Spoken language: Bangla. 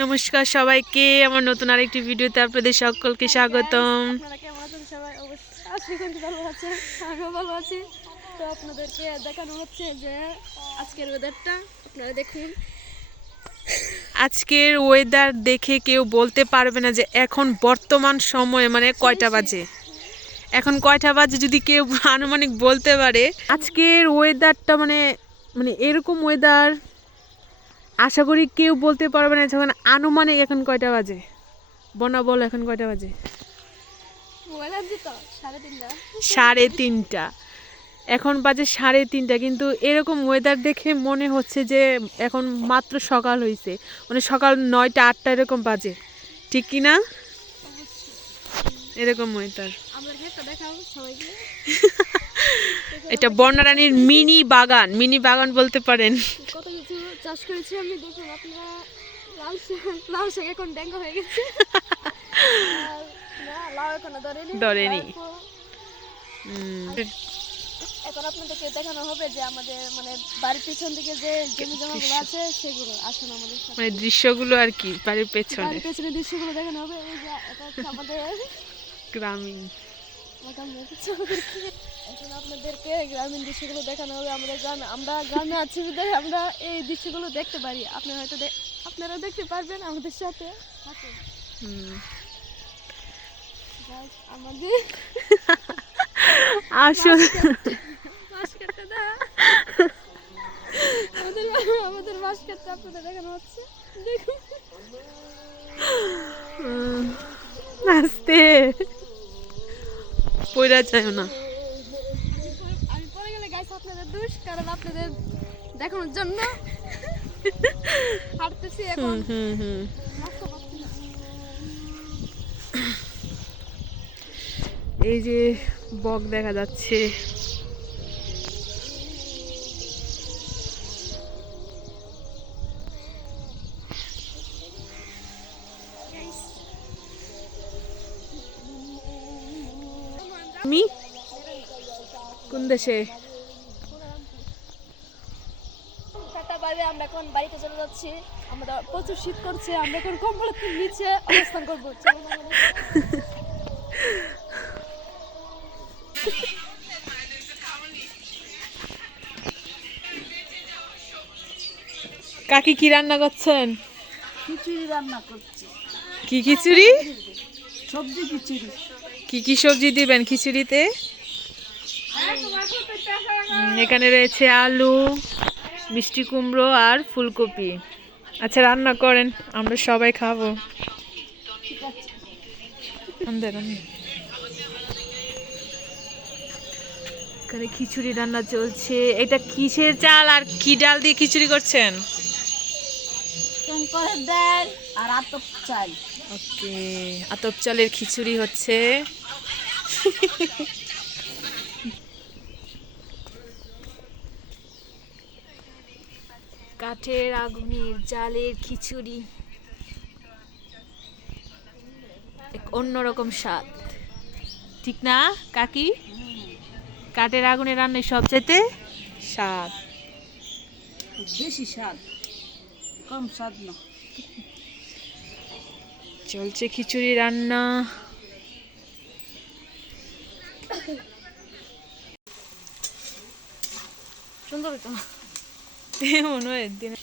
নমস্কার সবাইকে আমার নতুন আরেকটি ভিডিওতে আপনাদের সকলকে স্বাগতম। আমিও ভালো আছি। তো আপনাদেরকে দেখানো হচ্ছে যে আজকের ওয়েদারটা আপনারা দেখুন। আজকের ওয়েদার দেখে কেউ বলতে পারবে না যে এখন বর্তমান সময়ে মানে কয়টা বাজে। এখন কয়টা বাজে যদি কেউ আনুমানিক বলতে পারে। আজকের ওয়েদারটা মানে মানে এরকম ওয়েদার আশা করি কেউ বলতে পারবে না যখন আনুমানিক এখন কয়টা বাজে। বনা বল এখন কয়টা বাজে? সাড়ে তিনটা। এখন বাজে সাড়ে তিনটা কিন্তু এরকম ওয়েদার দেখে মনে হচ্ছে যে এখন মাত্র সকাল হয়েছে মানে সকাল নয়টা আটটা এরকম বাজে। ঠিক কি না এরকম ওয়েদার এটা বর্ণারানীর মিনি বাগান। মিনি বাগান বলতে পারেন। চাষ করেছি আমি দেখুন আপনারা লাল লাল শাক এখন ডেঙ্গা হয়ে গেছে। না লাউ এখনও ধরেনি। ধরেনি। এখন আপনাদেরকে দেখানো হবে যে আমাদের মানে বাড়ির পিছন দিকে যে জমি জমাগুলো আছে সেগুলো আসুন আমাদের মানে দৃশ্যগুলো আর কি বাড়ির পেছনে। বাড়ির পেছনে দৃশ্যগুলো দেখানো হবে এই যে এটা হচ্ছে আমাদের গ্রামীণ। এখন আপনাদেরকে গ্রামীণ দৃশ্যগুলো দেখানো হবে আমরা গ্রামে আমরা গ্রামে আছি বিধায় আমরা এই দৃশ্যগুলো দেখতে পারি। আপনারা হয়তো আপনারা দেখতে পারবেন আমাদের সাথে। আমাদের আসলে আমাদের আমাদের মাছ কাটতে আপনাদের দেখানো হচ্ছে। দেখুন। আস্তে পড়া যায় না। আমি পড়ে গেলে গাইস আপনাদের দোষ কারণ আপনাদের দেখানোর জন্য হাঁটতেছি এখন। হুম হুম। এই যে বক দেখা যাচ্ছে। আমি কোন দেশে? বাইরে আমরা এখন বাড়িতে চলে যাচ্ছি। আমাদের প্রচুর শীত করছে আমরা এখন কম্বলের নিচে অবস্থান করব। কাকি কি রান্না করছেন? খিচুড়ি রান্না করছি। কি খিচুড়ি? সবজি খিচুড়ি। কি কি সবজি দিবেন খিচুড়িতে? এখানে রয়েছে আলু, মিষ্টি কুমড়ো আর ফুলকপি। আচ্ছা রান্না করেন, আমরা সবাই খাব। এখানে খিচুড়ি রান্না চলছে। এটা কিসের চাল আর কি ডাল দিয়ে খিচুড়ি করছেন? শঙ্করের ডাল আর আতপ চাল। ওকে আতপ চালের খিচুড়ি হচ্ছে। কাঠের আগুনের জালের খিচুড়ি। এক অন্যরকম স্বাদ। ঠিক না কাকি? কাঠের আগুনে রান্নার সবচেয়ে স্বাদ। বেশি স্বাদ। কম স্বাদ না। চলছে খিচুড়ি রান্না। সুন্দর মনে হয় দিনে